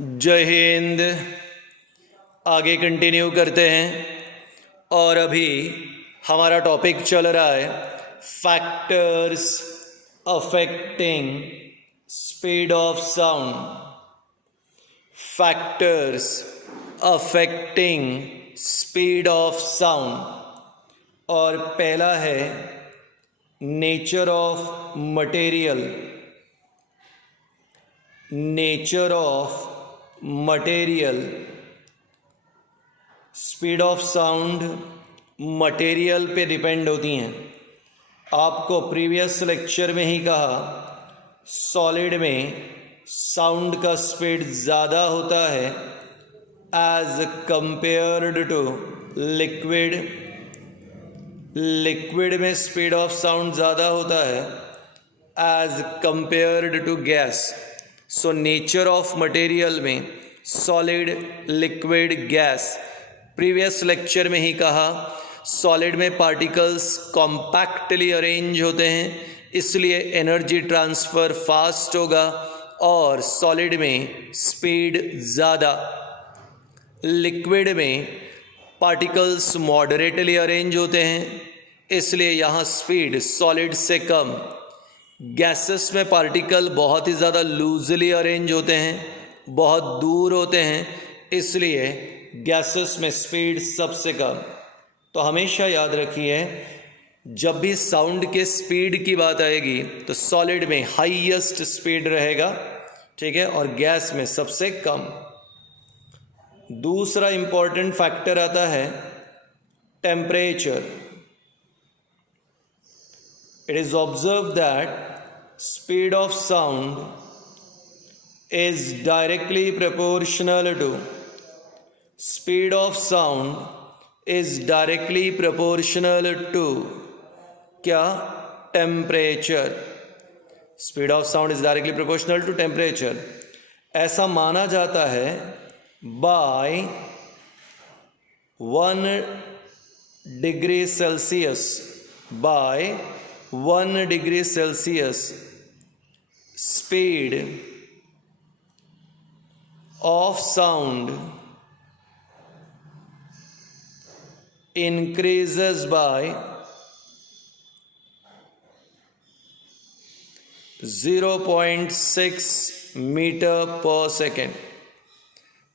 जय हिंद। आगे कंटिन्यू करते हैं और अभी हमारा टॉपिक चल रहा है factors affecting speed of sound. Factors affecting speed of sound और पहला है nature of material. Nature of material, speed of sound material पे डिपेंड होती हैं। आपको प्रीवियस लेक्चर में ही कहा सॉलिड में साउंड का स्पीड ज़्यादा होता है as compared to liquid. Liquid में स्पीड ऑफ साउंड ज़्यादा होता है as compared to gas. So nature of material में solid, liquid, gas. Previous lecture में ही कहा सॉलिड में पार्टिकल्स कॉम्पैक्टली अरेंज होते हैं, इसलिए एनर्जी ट्रांसफ़र फास्ट होगा और सॉलिड में स्पीड ज़्यादा। लिक्विड में पार्टिकल्स मॉडरेटली अरेंज होते हैं, इसलिए यहाँ स्पीड सॉलिड से कम। गैसेस में पार्टिकल बहुत ही ज़्यादा लूजली अरेंज होते हैं, बहुत दूर होते हैं, इसलिए गैसेस में स्पीड सबसे कम। तो हमेशा याद रखिए जब भी साउंड के स्पीड की बात आएगी तो सॉलिड में हाईएस्ट स्पीड रहेगा, ठीक है, और गैस में सबसे कम। दूसरा इंपॉर्टेंट फैक्टर आता है temperature. It is observed that speed of sound is directly proportional to speed of sound is directly proportional to क्या? Temperature. Speed of sound is directly proportional to temperature. ऐसा माना जाता है by 1 degree Celsius, by 1 degree Celsius speed of sound increases by 0.6 metre पर second.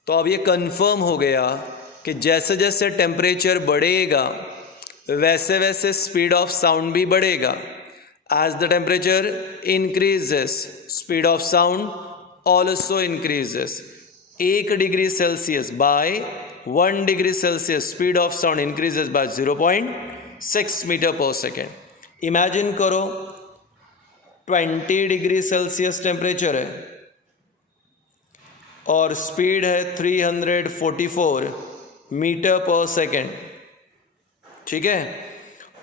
तो अब ये confirm हो गया कि जैसे जैसे टेम्परेचर बढ़ेगा वैसे वैसे स्पीड ऑफ साउंड भी बढ़ेगा। As the temperature increases speed of sound also increases. 1 degree Celsius by 1 degree Celsius speed of sound increases by 0.6 metre पर सेकेंड। इमेजिन करो 20 डिग्री सेल्सियस टेम्परेचर है और स्पीड है 344 मीटर पर सेकेंड, ठीक है।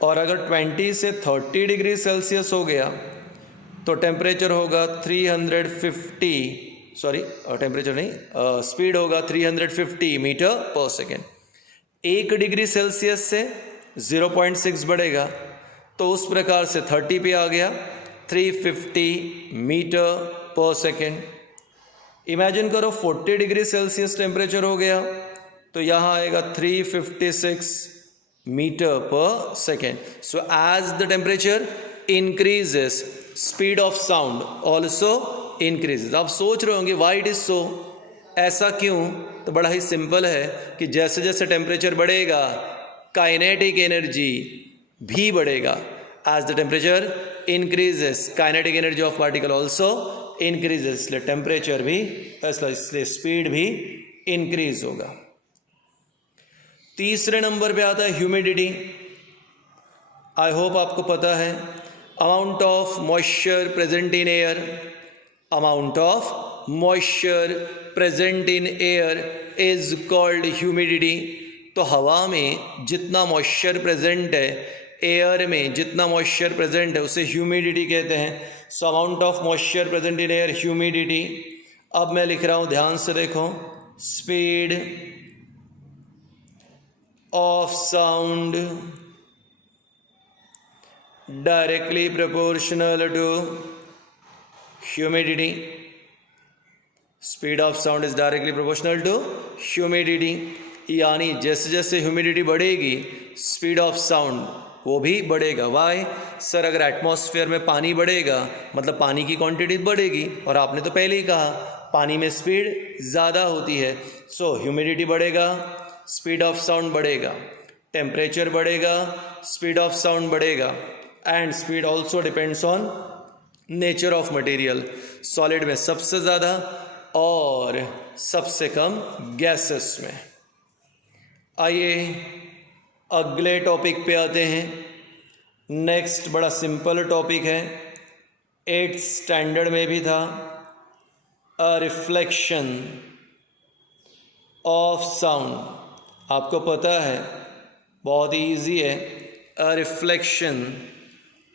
और अगर 20 से 30 डिग्री सेल्सियस हो गया तो टेम्परेचर होगा 350, सॉरी टेम्परेचर नहीं, स्पीड होगा 350 मीटर पर सेकेंड। 1 डिग्री सेल्सियस से 0.6 बढ़ेगा तो उस प्रकार से 30 पे आ गया 350 मीटर पर सेकेंड। इमेजिन करो 40 डिग्री सेल्सियस टेम्परेचर हो गया तो यहाँ आएगा 356 meter per second. So as the temperature increases, speed of sound also increases. आप सोच रहे होंगे why it is so, ऐसा क्यों? तो बड़ा ही सिंपल है कि जैसे जैसे टेम्परेचर बढ़ेगा काइनेटिक एनर्जी भी बढ़ेगा। As the temperature increases, kinetic energy of particle also increases. इसलिए टेम्परेचर भी, इसलिए स्पीड भी इंक्रीज होगा। तीसरे नंबर पे आता है ह्यूमिडिटी। आई होप आपको पता है amount of moisture present in air. Amount of moisture present in air is called humidity. तो हवा में जितना मॉइस्चर प्रेजेंट है, एयर में जितना मॉइस्चर प्रेजेंट है उसे ह्यूमिडिटी कहते हैं। So amount of moisture present in air humidity. अब मैं लिख रहा हूँ, ध्यान से देखो, speed of sound directly proportional to humidity. Speed of sound is directly proportional to humidity, यानी जैसे जैसे ह्यूमिडिटी बढ़ेगी स्पीड ऑफ साउंड वो भी बढ़ेगा। वाई सर, अगर एटमॉस्फेयर में पानी बढ़ेगा मतलब पानी की क्वांटिटी बढ़ेगी, और आपने तो पहले ही कहा पानी में स्पीड ज़्यादा होती है। सो ह्यूमिडिटी बढ़ेगा, स्पीड ऑफ साउंड बढ़ेगा, टेम्परेचर बढ़ेगा, स्पीड ऑफ साउंड बढ़ेगा, and speed also depends on nature of material. Solid में सबसे ज़्यादा और सबसे कम गैसेस में। आइए अगले टॉपिक पे आते हैं। नेक्स्ट बड़ा सिंपल टॉपिक है, 8th स्टैंडर्ड में भी था, अ रिफ्लेक्शन ऑफ साउंड। आपको पता है बहुत इजी है, अ रिफ्लेक्शन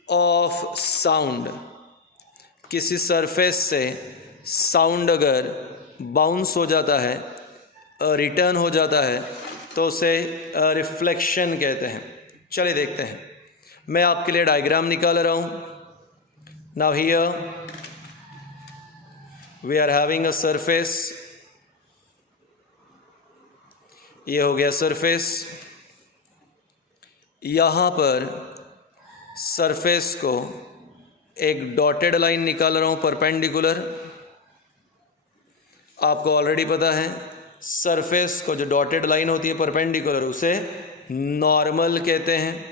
ऑफ साउंड। किसी सरफेस से साउंड अगर बाउंस हो जाता है, रिटर्न हो जाता है, तो उसे रिफ्लेक्शन कहते हैं। चलिए देखते हैं, मैं आपके लिए डायग्राम निकाल रहा हूँ। Now here we are having a surface, ये हो गया सरफेस। यहाँ पर सरफेस को एक डॉटेड लाइन निकाल रहा हूँ परपेंडिकुलर। आपको ऑलरेडी पता है सरफेस को जो डॉटेड लाइन होती है परपेंडिकुलर उसे नॉर्मल कहते हैं,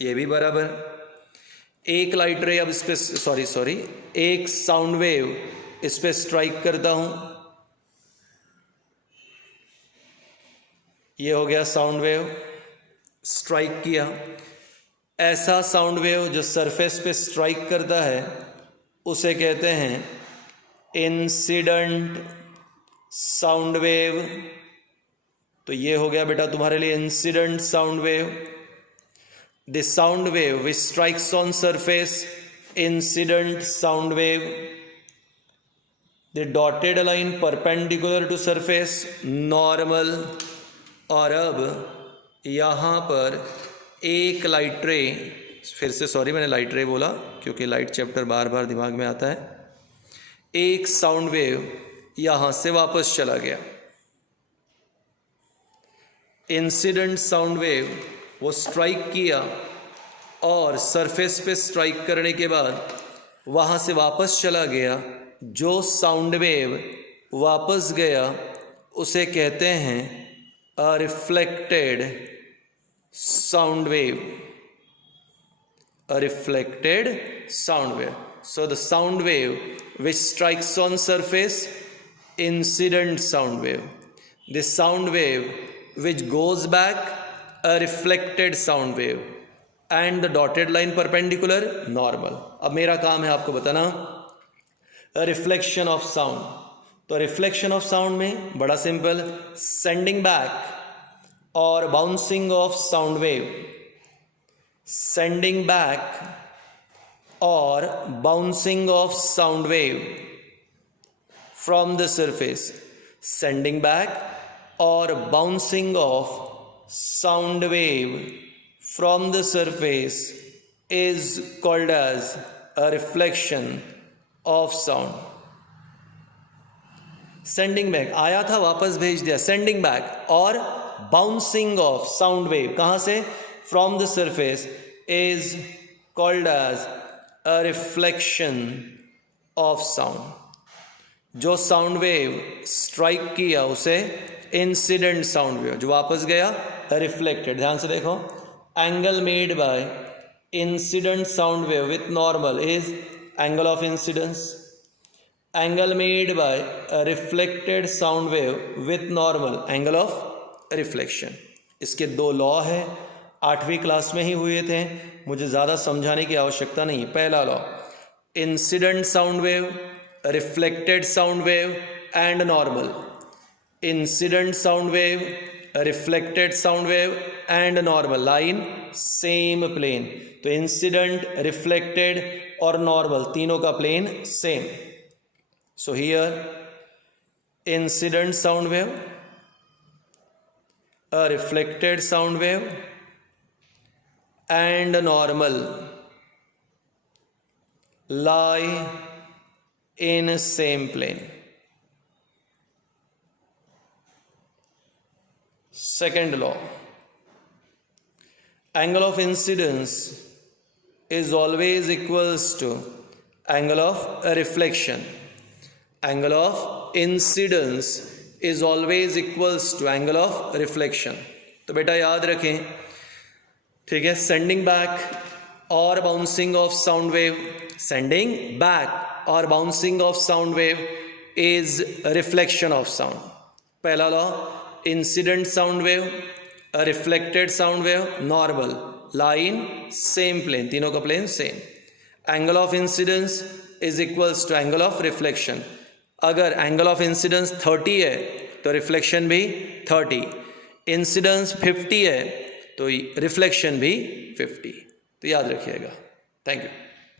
ये भी बराबर। एक लाइट रे अब इस पे सॉरी एक साउंड वेव इस पे स्ट्राइक करता हूं, ये हो गया साउंड वेव, स्ट्राइक किया। ऐसा साउंड वेव जो सरफेस पे स्ट्राइक करता है उसे कहते हैं इंसिडेंट साउंड वेव। तो ये हो गया बेटा तुम्हारे लिए incident sound wave. The sound wave which strikes on surface, incident sound wave. The dotted line perpendicular to surface, normal. और अब यहाँ पर एक लाइट रे, फिर से सॉरी मैंने लाइट रे बोला क्योंकि लाइट चैप्टर बार बार दिमाग में आता है। एक साउंड वेव यहां से वापस चला गया, इंसिडेंट साउंड वेव वो स्ट्राइक किया और सरफेस पे स्ट्राइक करने के बाद वहां से वापस चला गया। जो साउंड वेव वापस गया उसे कहते हैं a reflected sound wave, a reflected sound wave. So the sound wave which strikes on surface, incident sound wave. The sound wave which goes back, a reflected sound wave. And the dotted line perpendicular, normal. अब मेरा काम है आपको बताना a reflection of sound. तो reflection of sound में बड़ा simple, sending back और bouncing of sound wave. Sending back or bouncing of sound wave from the surface, sending back or bouncing of sound wave from the surface is called as a reflection of sound. Sending back आया था वापस भेज दिया, sending back और bouncing of sound wave कहाँ से, from the surface is called as a reflection of sound. जो sound wave strike किया उसे इंसिडेंट साउंड वेव, जो वापस गया रिफ्लेक्टेड। ध्यान से देखो, angle made by incident sound wave with normal is angle of incidence, angle made by reflected sound wave with normal angle of reflection. इसके दो लॉ है, 8वीं क्लास में ही हुए थे, मुझे ज़्यादा समझाने की आवश्यकता नहीं। पहला law, incident sound wave, reflected sound wave and normal. Incident sound wave, reflected sound wave and normal line same plane. तो इंसिडेंट, रिफ्लेक्टेड और नॉर्मल तीनों का plane same. So here incident sound wave, a reflected sound wave and normal lie in same plane. Second law, angle of incidence is always equals to angle of reflection. Angle of incidence is always equals to angle of reflection. तो बेटा याद रखें, ठीक है, sending back और bouncing off sound wave, sending back और bouncing off sound wave is reflection of sound. पहला law, incident sound wave, reflected sound wave, normal line, same plane, तीनों का plane same. Angle of incidence is equals to angle of reflection. अगर angle of incidence 30 है तो reflection भी 30, incidence 50 है तो reflection भी 50. तो याद रखिएगा. Thank you.